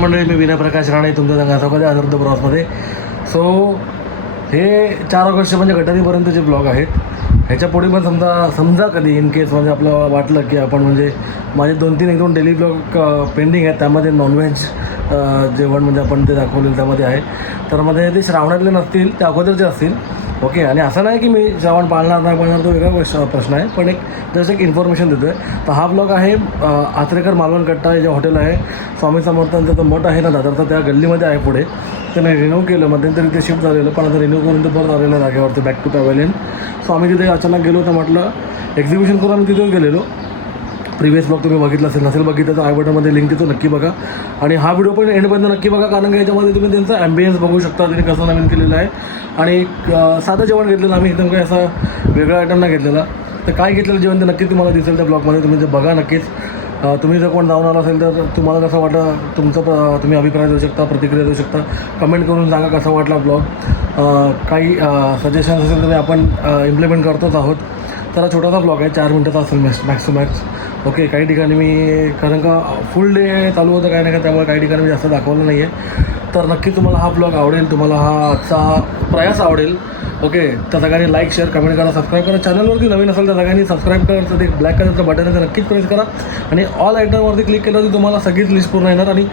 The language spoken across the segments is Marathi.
मंडळी मी विनय प्रकाश राणे तुमच्या संघासोबत अनिरुद्ध प्रवासमध्ये सो हे चार ऑगस्ट म्हणजे गटारीपर्यंतचे ब्लॉग आहेत. ह्याच्या पुढे पण समजा समजा कधी इन केस म्हणजे आपलं वाटलं की आपण म्हणजे माझे दोन तीन एक दोन डेली ब्लॉग पेंडिंग आहेत. त्यामध्ये नॉनव्हेज जेवण म्हणजे आपण ते दाखवलेलं त्यामध्ये आहे. तर मध्ये ते श्रावणातले नसतील ते अगोदरचे असतील. ओके आणि असं नाही की मी श्रावण पाळणार नाही पाळणार तो वेगळा प्रश्न आहे पण एक जसं एक इन्फॉर्मेशन देतो आहे तर हा ब्लॉग आहे आत्रेकर मालवण कट्टा हे जे हॉटेल आहे स्वामी समर्थांचं तर मठ आहे ना दादर तर त्या गल्लीमध्ये आहे पुढे. त्याने रिन्यू केलं मध्यंतरी ते शिफ्ट झालेलं पण आता रिन्यू करून ते परत आलेलं जागेवरती बॅक टू पॅवेलियन सो आम्ही तिथे अचानक गेलो तर म्हटलं एक्झिबिशन करून आम्ही तिथे गेलेलो. प्रिव्हियस ब्लॉग तुम्ही बघितला असेल नसेल बघितलं तर आय बटनमध्ये लिंक देतो नक्की बघा. आणि हा व्हिडिओ पण एंडपर्यंत नक्की बघा कारण की याच्यामध्ये तुम्ही त्यांचा ॲम्बियन्स बघू शकता त्यांनी कसं नवीन केलेलं आहे. आणि साधं जेवण घेतलेलं आम्ही एकदम काही असा वेगळा आयटम नाही घेतलेला. तर काय घेतलेलं जेवण ते नक्की तुम्हाला दिसेल त्या ब्लॉगमध्ये तुम्ही ते बघा नक्कीच. तुम्ही जर कोण जाऊन आला असेल तर तुम्हाला कसं वाटलं तुमचं प- तुम्ही अभिप्राय देऊ शकता प्रतिक्रिया देऊ शकता कमेंट करून सांगा कसा वाटला ब्लॉग काही सजेशन्स असेल तर आपण इम्प्लिमेंट करतोच आहोत. तर हा छोटासा ब्लॉग आहे चार मिनटाचा असेल max max to max okay काही ठिकाणी मी कारण का फुल डे चालू होतं काही नाही काय त्यामुळे काही ठिकाणी मी जास्त दाखवलं नाही आहे तर नक्की तुम्हाला हा ब्लॉग आवडेल तुम्हाला हा आजचा प्रयास आवडेल ओके? त्या सगळ्यांनी लाईक शेअर कमेंट करा सबस्क्राईब करा. चॅनलवरती नवीन असेल त्या सगळ्यांनी सबस्क्राईब करा तर ते ब्लॅक कलरचं बटन आहे ते नक्कीच प्रेस करा. आणि ऑल आयटमवरती क्लिक केलं तर तुम्हाला सगळीच लिस्ट पूर्ण येणार आणि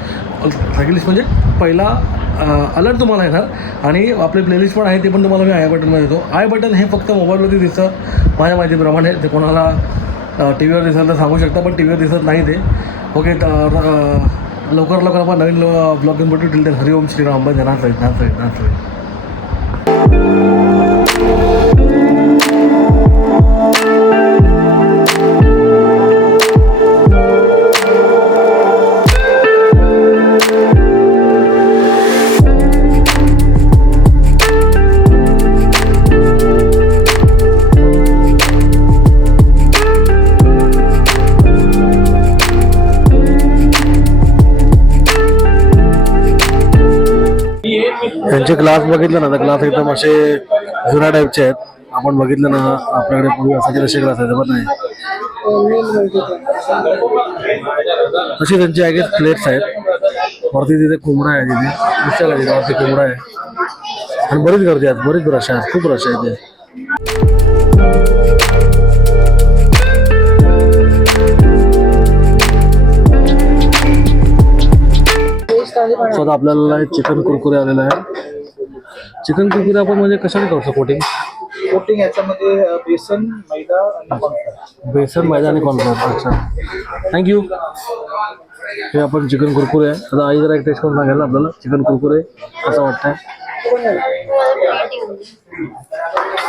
सगळी लिस्ट म्हणजे पहिला अलर्ट तुम्हाला येणार. आणि आपली प्लेलिस्ट पण आहे ते पण तुम्हाला मी आय बटनमध्ये देतो. आय बटन हे फक्त मोबाईलवरती दिसतं. माझ्या माहितीप्रमाणे ते कोणाला टी व्हीवर दिसायला तर सांगू शकता पण टी व्हीवर दिसत नाही ते. ओके तर लवकर लवकर आपण नवीन ब्लॉग घेऊन भेटू टिल हरिओम श्रीराम बंद नाच नाच नाच त्यांचे क्लास बघितले ना तर ग्लास एकदम असे जुन्या टाईपचे आहेत. आपण बघितलं ना आपल्याकडे पूर्वी असायचे तसे ग्लास आहेत पण नाही. अशी त्यांची आहे प्लेट्स आहेत. वरती तिथे कोंबडा आहे तिथे. दिसतं तिथे वरती कोंबडा आहे. आणि बरीच गर्दी आहेत बरीच रश आहेत खूप रश आहे इथे. स्वतः आपल्याला चिकन कुरकुरे आलेला आहे. चिकन कुरकुरे आपण म्हणजे कशाने करतो कोटिंग? कोटिंग याच्यामध्ये बेसन मैदा आणि बेसन मैदा आणि कॉर्नफ्लोअर अच्छा. थँक्यू हे आपण चिकन कुरकुरे आहे. आता आई जरा एक टेस्ट करून सांगायला आपल्याला. चिकन कुरकुरे कसं वाटतंय?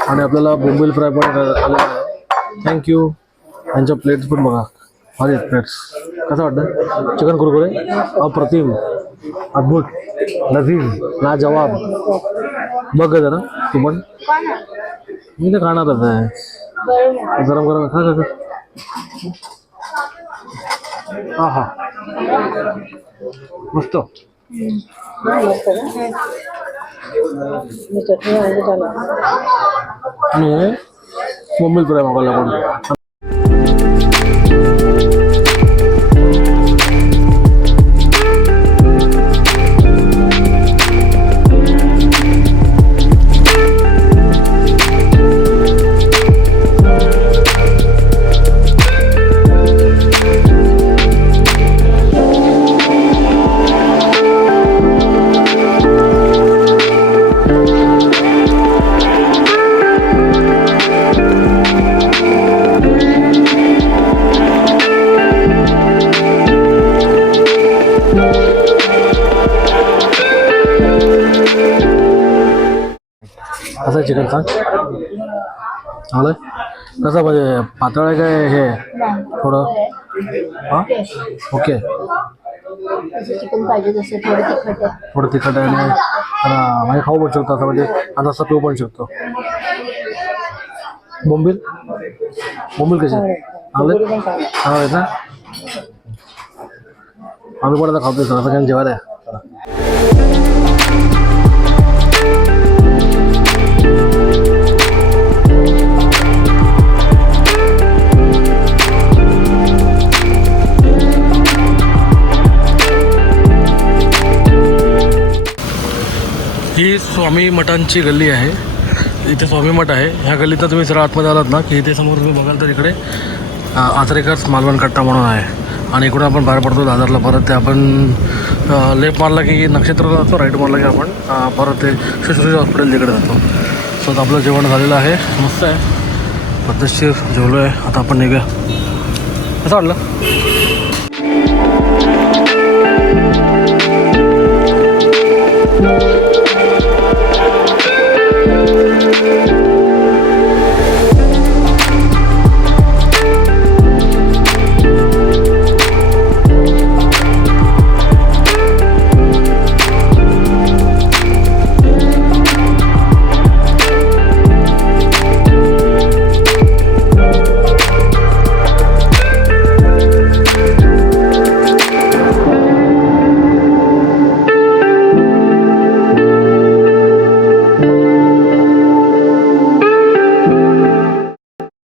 आणि आपल्याला बोंबील फ्राय पण आलेला आहे. थँक्यू यांच्या प्लेट्स पण बघा. भारी प्लेट्स कसं वाटतं चिकन कुरकुरे अप्रतिम. अद्भुत. लजीज. लाजवाब. बघ जरा तू पण मी तर खाणारच आहे. गरम गरम खा खा. हा हा. मस्त. फ्राय मागवला आपण कसं आहे चिकन सांग चांगलं आहे? कसं म्हणजे पातळ आहे काय हे? थोडं? हां? ओके. चिकन पाहिजे जसं थोडं तिखट आहे. थोडं तिखट आहे आणि हा, म्हणजे खाऊ पण शकतो असं म्हणजे आता असं पिऊ पण शकतो. बोंबील? बोंबील कसे चांगले चांगलं ना? आम्ही पण आता खातोय सर आता काय जेवायला आहे. स्वामी मठांची गल्ली आहे. इथे स्वामी मठ आहे. ह्या गल्लीत तुम्ही सर आतमध्ये आलात ना की इथे समोर तुम्ही बघाल तर इकडे अ, मालवण कट्टा म्हणून आहे. आणि इकडून आपण बाहेर पडतो दादरला. परत ते आपण लेफ्ट मारला की नक्षत्र जातो राईट मारला की आपण परत ते सुश्रुती हॉस्पिटल तिकडे जातो. सो आपलं जेवण झालेलं आहे. मस्त आहे. पद्धतशीर जेवलो आहे आता आपण निघूया. कसं वाटलं?